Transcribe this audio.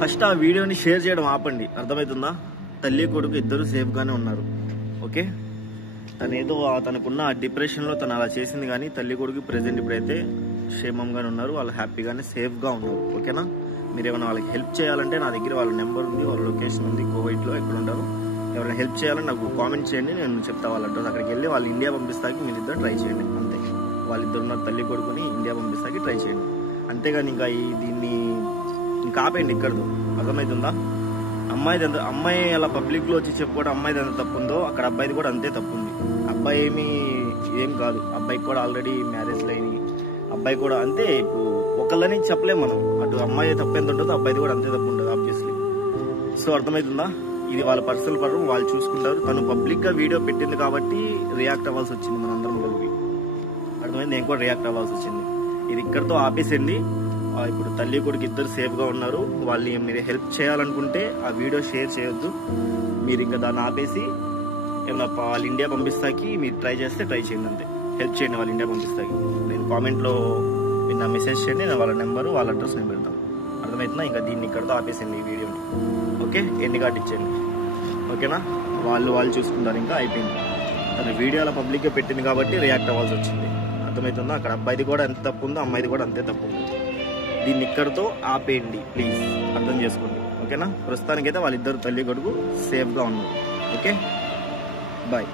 First ఆ వీడియోని share చేయడం ఆపండి, అర్థమవుతుందా? తల్లి కొడుకు ఇద్దరు సేఫ్గానే ఉన్నారు. ఓకే, తనేదో తనకున్న డిప్రెషన్లో తను అలా చేసింది, కానీ తల్లి కొడుకు ప్రెజెంట్ ఇప్పుడైతే క్షేమంగానే ఉన్నారు, వాళ్ళు హ్యాపీగానే సేఫ్గా ఉన్నారు. ఓకేనా? మీరు ఏమైనా వాళ్ళకి హెల్ప్ చేయాలంటే నా దగ్గర వాళ్ళ నెంబర్ ఉంది, వాళ్ళ లొకేషన్ ఉంది, కోవైట్లో ఎక్కడ ఉంటారు. ఎవరైనా హెల్ప్ చేయాలని నాకు కామెంట్ చేయండి, నేను చెప్తా వాళ్ళ అడ్రస్. అక్కడికి వెళ్ళి వాళ్ళు ఇండియా పంపిస్తాకి మీరిద్దరు ట్రై చేయండి, అంతే. వాళ్ళిద్దరు ఉన్న తల్లి కొడుకుని ఇండియా పంపిస్తాకి ట్రై చేయండి, అంతేగాని ఇంకా దీన్ని ఇంకా ఆపేయండి ఇక్కడతో. అర్థమవుతుందా? అమ్మాయి అలా పబ్లిక్లో వచ్చి చెప్పుకోవడం అమ్మాయిది ఎంత తప్పు ఉందో అక్కడ అబ్బాయిది కూడా అంతే తప్పు ఉంది. అబ్బాయి ఏం కాదు, అబ్బాయికి కూడా ఆల్రెడీ మ్యారేజ్లు అయినాయి, అబ్బాయి కూడా అంతే. ఇప్పుడు ఒకళ్ళని చెప్పలేము మనం, అటు అమ్మాయి తప్పు ఎంత ఉంటుందో అబ్బాయిది కూడా అంతే తప్పు ఉంటుంది ఆబ్వియస్లీ. సో అర్థమవుతుందా? ఇది వాళ్ళ పర్సనల్ పరం, వాళ్ళు చూసుకుంటారు. తను పబ్లిక్గా వీడియో పెట్టింది కాబట్టి రియాక్ట్ అవ్వాల్సి వచ్చింది, మనందరం కలిపి. అర్థమైంది? నేను కూడా రియాక్ట్ అవ్వాల్సి వచ్చింది. ఇది ఇక్కడితో ఆపేసండి. ఇప్పుడు తల్లి కొడుకు ఇద్దరు సేఫ్గా ఉన్నారు. వాళ్ళు మీరు హెల్ప్ చేయాలనుకుంటే ఆ వీడియో షేర్ చేయొద్దు, మీరు ఇంకా దాన్ని ఆపేసి ఏమన్నా వాళ్ళు ఇండియా పంపిస్తాకి మీరు ట్రై చేస్తే ట్రై చేయండి, అంతే. హెల్ప్ చేయండి వాళ్ళు ఇండియా పంపిస్తాకి. నేను కామెంట్లో మీరు నా మెసేజ్ చేయండి, నేను వాళ్ళ నెంబరు వాళ్ళ అడ్రస్ నేను పెడతాను. అర్థమవుతుందా? ఇంకా దీన్ని ఇక్కడితో ఆపేసండి ఈ వీడియోని. ఓకే, ఎన్ని కార్డు ఇచ్చేయండి. ఓకేనా? వాళ్ళు చూసుకుంటారు, ఇంకా అయిపోయింది. తను వీడియోలో పబ్లిక్గా పెట్టింది కాబట్టి రియాక్ట్ అవ్వాల్సి వచ్చింది. అర్థమవుతుందా? అక్కడ అబ్బాయిది కూడా ఎంత తప్పు ఉందో అమ్మాయిది కూడా అంతే తప్పు ఉంది. దీన్ని ఇక్కడితో ఆపేయండి ప్లీజ్, అర్థం చేసుకోండి. ఓకేనా? ప్రస్తుతానికైతే వాళ్ళిద్దరు తల్లి కొడుకు సేఫ్గా ఉన్నారు. Okay, bye.